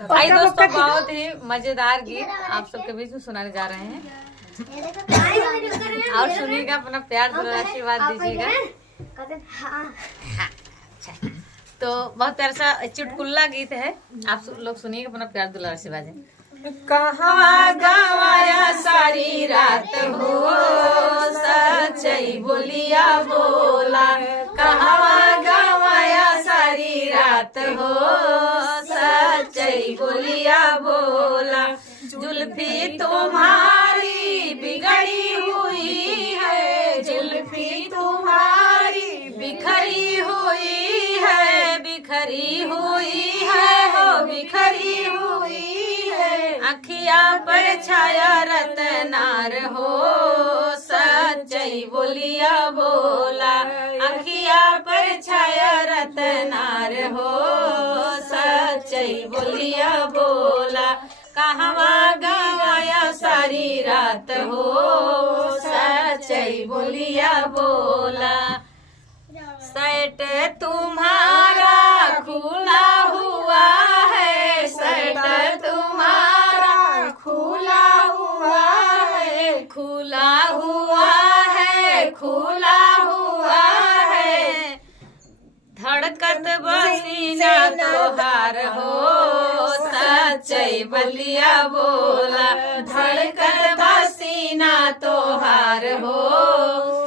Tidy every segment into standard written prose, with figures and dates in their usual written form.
भाई दोस्तों, बहुत ही मजेदार गीत आप सबके बीच में सुनाने जा रहे हैं और सुनिएगा, अपना प्यार दुलार आशीर्वाद दीजिएगा। अच्छा, तो बहुत प्यारा सा चुटकुल्ला गीत है, आप लोग सुनिएगा, अपना प्यार दुलार आशीर्वाद है। कहवा गवाया सारी रात हो, सच्चाई बोलिया बोला। कहवा गवाया सारी रात हो, सच्चाई बोलिया बोला। जुल्फी तुम्हारी बिगड़ी हुई है, जुल्फी तुम्हारी बिखरी हुई है, बिखरी हुई है हो, बिखरी हुई है। अखिया पर छाया रतनार हो, सच्चाई बोलिया बोला। अखिया पर छाया रतनार हो, सच्चाई बोलिया बोला। कहवा गवाया सारी रात हो, सच्चाई बोलिया बोला। शर्ट तुम्हारा खुला हुआ है, शर्ट तुम्हारा खुला हुआ है, खुला हुआ है, खुला हुआ है। धड़कत बसीना तोहार हो, सच्चाई बोलिया बोला। धड़कत बसीना तोहार हो,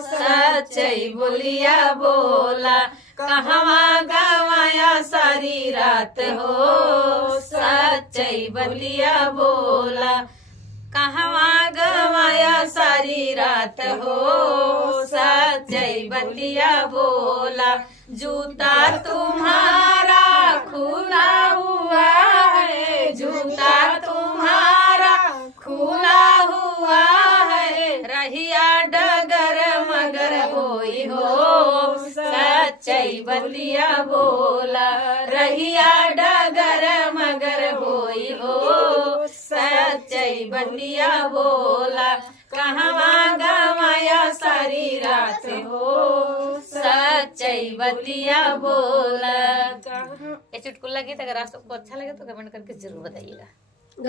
सच्चाई बोलिया बोला। कहवा गवाया सारी रात हो, सच्चाई बोलिया बोला। कहवा गवाया सारी रात हो, सच्चाई बोलिया बोला। जूता तुम्हारा खुला हुआ है, जूता तुम्हारा खुला हुआ है। रहिया डगर मगर होई हो, सच्चाई बोलिया बोला। रहिया डगर मगर होई हो, सच्चाई बोलिया बोला। कहवा गवाया सारी रात हो, सच्चाई बोलिया बोला। ये चुटकुला गीत अगर आप सबको अच्छा लगे तो कमेंट करके जरूर बताइएगा।